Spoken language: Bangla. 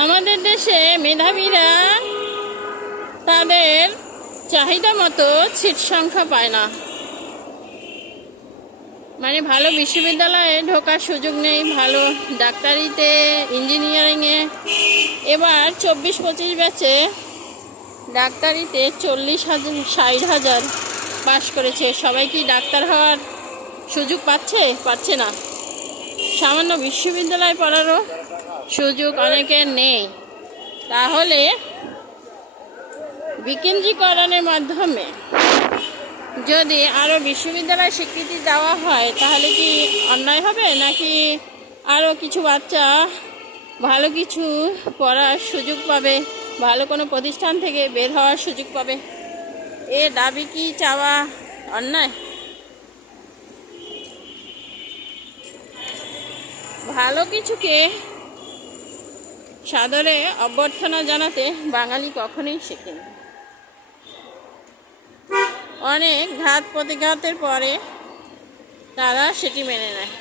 আমাদের দেশে মেধাবীরা তাদের চাহিদা মতো সিট সংখ্যা পায় না, মানে ভালো বিশ্ববিদ্যালয়ে ঢোকার সুযোগ নেই, ভালো ডাক্তারিতে, ইঞ্জিনিয়ারিংয়ে। এবার 24-25 ব্যাচে ডাক্তারিতে 40,000 60,000 পাশ করেছে। সবাই কি ডাক্তার হওয়ার সুযোগ পাচ্ছে না। সামান্য বিশ্ববিদ্যালয়ে পড়ারও সুযোগ অনেকের নেই। তাহলে বিকেন্দ্রীকরণের মাধ্যমে যদি আরও বিশ্ববিদ্যালয় স্বীকৃতি দেওয়া হয় তাহলে কি অন্যায় হবে, নাকি আরও কিছু বাচ্চা ভালো কিছু পড়ার সুযোগ পাবে, ভালো কোনো প্রতিষ্ঠান থেকে বের হওয়ার সুযোগ পাবে? এ দাবি কি চাওয়া অন্যায়? ভালো কিছুকে সাদরে অভ্যর্থনা জানাতে বাঙালি কখনোই শেখেনি। অনেক ঘাত প্রতিঘাতের পরে তারা সেটি মেনে নেয়।